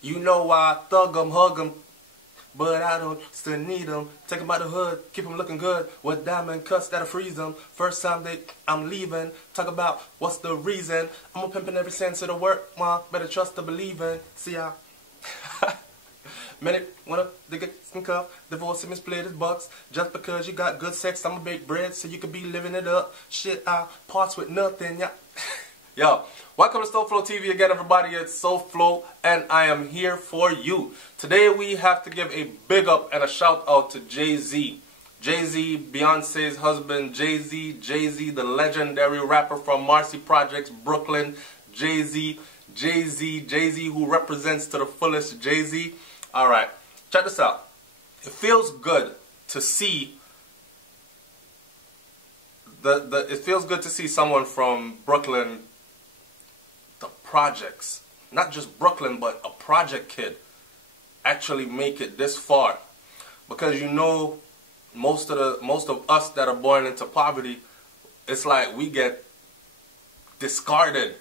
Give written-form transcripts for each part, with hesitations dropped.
You know I thug 'em, hug 'em, but I don't still need 'em. Take 'em out the hood, keep 'em looking good with diamond cuts that'll freeze 'em. First time I'm leaving. Talk about what's the reason. I'm a pimpin' every sense of the word, ma. Better trust to believe in. See ya. Minute, wanna dig some cuff, divorce him and split his bucks. Just because you got good sex, I'ma bake bread so you could be living it up. Shit, I parts with nothing, yeah. Yo, welcome to SoFlo TV again, everybody. It's SoFlo, and I am here for you. Today we have to give a big up and a shout out to Jay-Z. Jay-Z, Beyonce's husband, Jay-Z, the legendary rapper from Marcy Projects, Brooklyn. Jay-Z, who represents to the fullest Jay-Z. Alright, check this out. It feels good to see it feels good to see someone from Brooklyn, the projects, not just Brooklyn, but a project kid, actually make it this far. Because you know, most of us that are born into poverty, it's like we get discarded,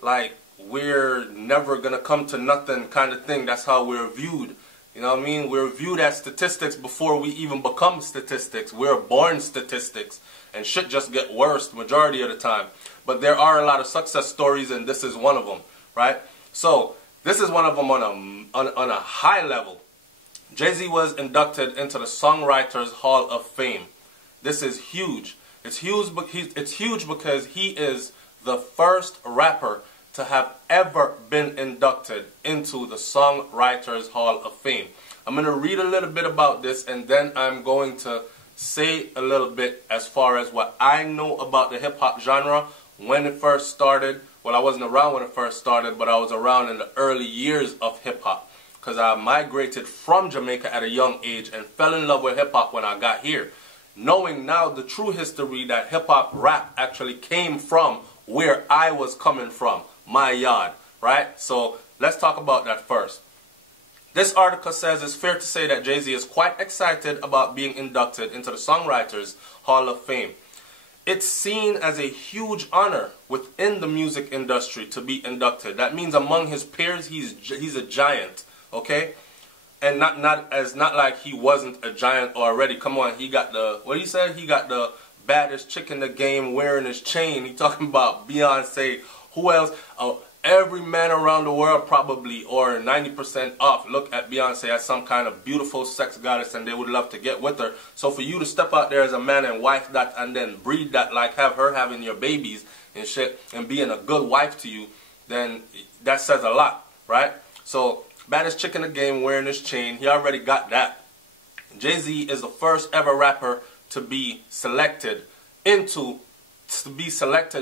like we're never gonna come to nothing kind of thing. That's how we're viewed. You know what I mean? We're viewed as statistics before we even become statistics. We're born statistics, and shit just get worse majority of the time. But there are a lot of success stories, and this is one of them, right? So this is one of them on a high level. Jay-Z was inducted into the Songwriters Hall of Fame. This is huge. It's huge because he is the first rapper to have ever been inducted into the Songwriters Hall of Fame. I'm going to read a little bit about this, and then I'm going to say a little bit as far as what I know about the hip-hop genre when it first started. Well, I wasn't around when it first started, but I was around in the early years of hip-hop, because I migrated from Jamaica at a young age and fell in love with hip-hop when I got here, knowing now the true history that hip-hop rap actually came from where I was coming from, my yard, right? So let's talk about that first. This article says it's fair to say that Jay-Z is quite excited about being inducted into the Songwriters Hall of Fame. It's seen as a huge honor within the music industry to be inducted. That means among his peers, he's a giant, okay? And not like he wasn't a giant already. Come on, he got the, what he said? He got the baddest chick in the game wearing his chain. He talking about Beyonce. Who else? Every man around the world probably, or 90% off, look at Beyonce as some kind of beautiful sex goddess, and they would love to get with her. So for you to step out there as a man and wife that, and then breed that, like have her having your babies and shit, and being a good wife to you, then that says a lot, right? So baddest chick in the game wearing his chain, he already got that. Jay-Z is the first ever rapper to be selected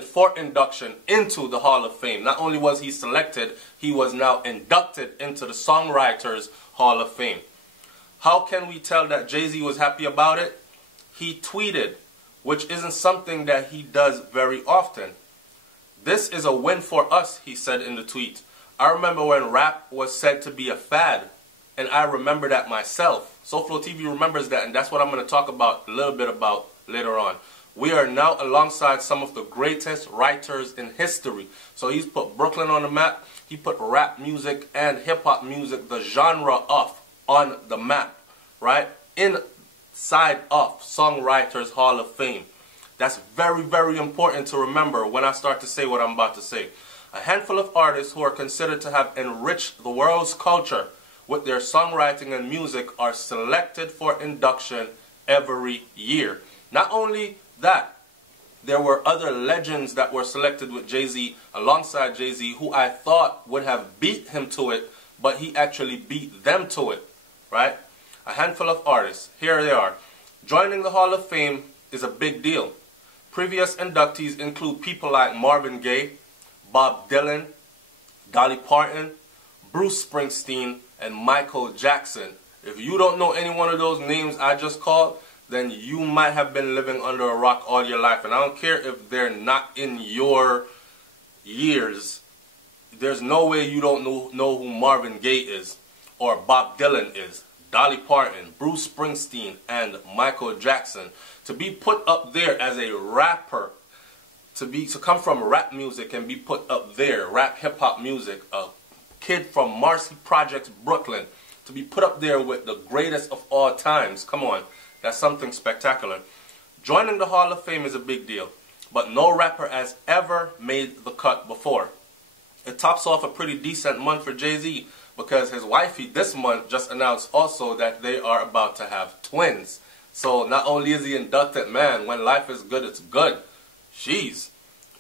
for induction into the Hall of Fame. Not only was he selected, he was now inducted into the Songwriters Hall of Fame. How can we tell that Jay-Z was happy about it? He tweeted, which isn't something that he does very often. "This is a win for us," he said in the tweet. "I remember when rap was said to be a fad, and I remember that myself." SoFlo TV remembers that, and that's what I'm going to talk about a little bit about later on. "We are now alongside some of the greatest writers in history." So he's put Brooklyn on the map. He put rap music and hip-hop music, the genre of, on the map, right? Inside of Songwriters Hall of Fame. That's very, very important to remember when I start to say what I'm about to say. A handful of artists who are considered to have enriched the world's culture with their songwriting and music are selected for induction every year. Not only that, there were other legends that were selected with Jay-Z, alongside Jay-Z, who I thought would have beat him to it, but he actually beat them to it, right? A handful of artists, here they are. Joining the Hall of Fame is a big deal. Previous inductees include people like Marvin Gaye, Bob Dylan, Dolly Parton, Bruce Springsteen, and Michael Jackson. If you don't know any one of those names I just called, then you might have been living under a rock all your life. And I don't care if they're not in your years. There's no way you don't know who Marvin Gaye is, or Bob Dylan is, Dolly Parton, Bruce Springsteen, and Michael Jackson. To be put up there as a rapper, to come from rap music and be put up there, rap hip-hop music, a kid from Marcy Projects, Brooklyn, to be put up there with the greatest of all times. Come on, that's something spectacular. Joining the Hall of Fame is a big deal, but no rapper has ever made the cut before. It tops off a pretty decent month for Jay-Z because his wifey this month just announced also that they are about to have twins. So not only is he inducted, man, when life is good, it's good. Jeez.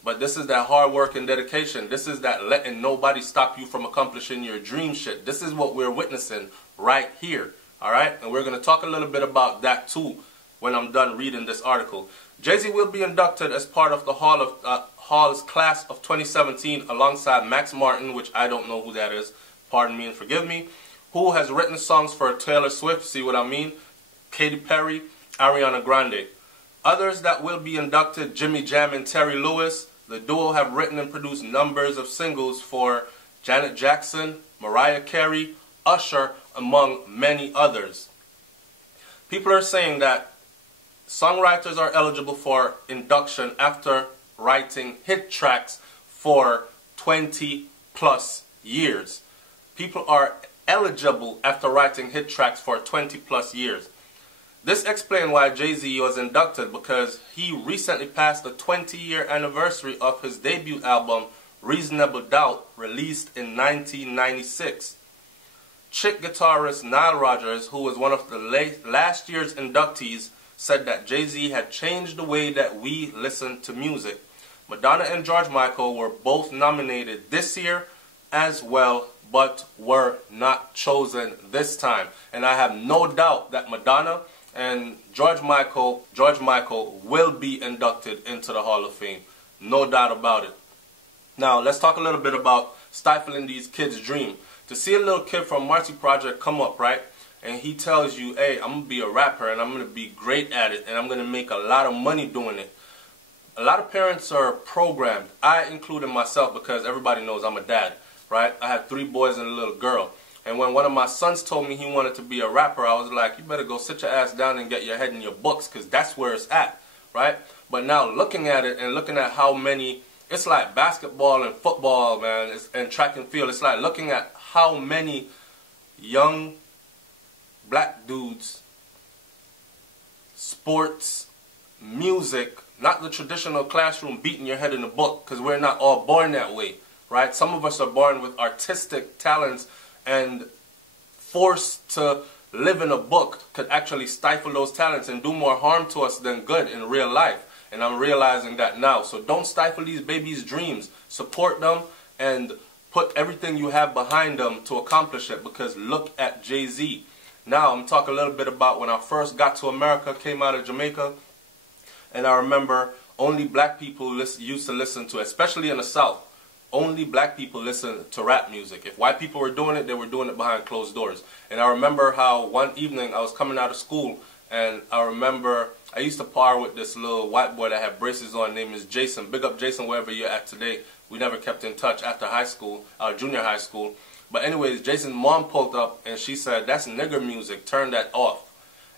But this is that hard work and dedication. This is that letting nobody stop you from accomplishing your dream shit. This is what we're witnessing right here. Alright? And we're going to talk a little bit about that too when I'm done reading this article. Jay-Z will be inducted as part of the Hall's class of 2017 alongside Max Martin, which I don't know who that is. Pardon me and forgive me. Who has written songs for Taylor Swift, see what I mean? Katy Perry, Ariana Grande. Others that will be inducted, Jimmy Jam and Terry Lewis. The duo have written and produced numbers of singles for Janet Jackson, Mariah Carey, Usher, among many others. People are saying that songwriters are eligible for induction after writing hit tracks for 20 plus years. People are eligible after writing hit tracks for 20 plus years. This explains why Jay-Z was inducted, because he recently passed the 20-year anniversary of his debut album, Reasonable Doubt, released in 1996. Chick guitarist Nile Rodgers, who was one of the last year's inductees, said that Jay-Z had changed the way that we listen to music. Madonna and George Michael were both nominated this year as well, but were not chosen this time. And I have no doubt that Madonna and George Michael will be inducted into the Hall of Fame. No doubt about it. Now, let's talk a little bit about stifling these kids' dream. To see a little kid from Marcy Project come up, right, and he tells you, hey, I'm going to be a rapper and I'm going to be great at it and I'm going to make a lot of money doing it. A lot of parents are programmed. I included myself because everybody knows I'm a dad, right? I have 3 boys and a little girl. And when one of my sons told me he wanted to be a rapper, I was like, you better go sit your ass down and get your head in your books, because that's where it's at, right? But now looking at it and looking at how many, it's like basketball and football, man, and track and field. It's like looking at how many young black dudes, sports, music, not the traditional classroom beating your head in the book, because we're not all born that way, right? Some of us are born with artistic talents, and forced to live in a book could actually stifle those talents and do more harm to us than good in real life. And I'm realizing that now. So don't stifle these babies' dreams. Support them and put everything you have behind them to accomplish it, because look at Jay-Z. Now I'm talking a little bit about when I first got to America, came out of Jamaica, and I remember only black people used to listen to, especially in the South, only black people listen to rap music. If white people were doing it, they were doing it behind closed doors. And I remember how one evening I was coming out of school, and I remember I used to par with this little white boy that had braces on, name is Jason. Big up Jason wherever you're at today. We never kept in touch after high school, junior high school. But anyways, Jason's mom pulled up and she said, that's nigger music, turn that off.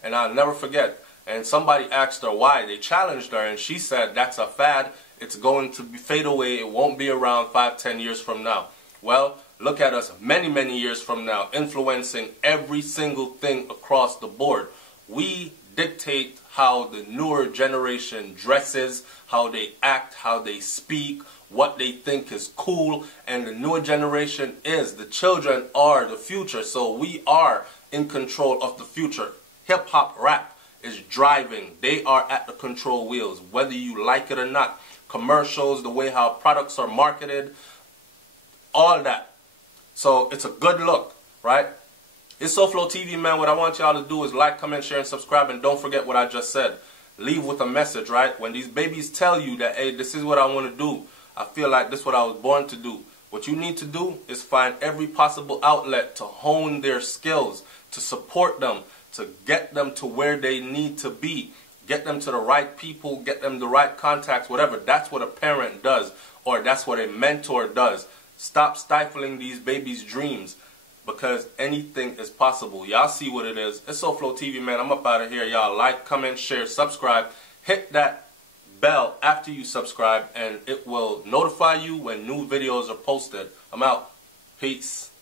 And I'll never forget. And somebody asked her why. They challenged her and she said, that's a fad. It's going to fade away. It won't be around 5-10 years from now. Well, look at us many, many years from now, influencing every single thing across the board. We dictate how the newer generation dresses, how they act, how they speak, what they think is cool. And the newer generation is. The children are the future. So we are in control of the future. Hip-hop rap is driving. They are at the control wheels, whether you like it or not. Commercials, the way how products are marketed, all that. So it's a good look, right? It's SoFlo TV, man. What I want y'all to do is like, comment, share, and subscribe. And don't forget what I just said. Leave with a message, right? When these babies tell you that, hey, this is what I want to do, I feel like this is what I was born to do. What you need to do is find every possible outlet to hone their skills, to support them, to get them to where they need to be. Get them to the right people, get them the right contacts, whatever. That's what a parent does, or that's what a mentor does. Stop stifling these babies' dreams, because anything is possible. Y'all see what it is. It's SoFlo TV, man. I'm up out of here. Y'all like, comment, share, subscribe. Hit that bell after you subscribe, and it will notify you when new videos are posted. I'm out. Peace.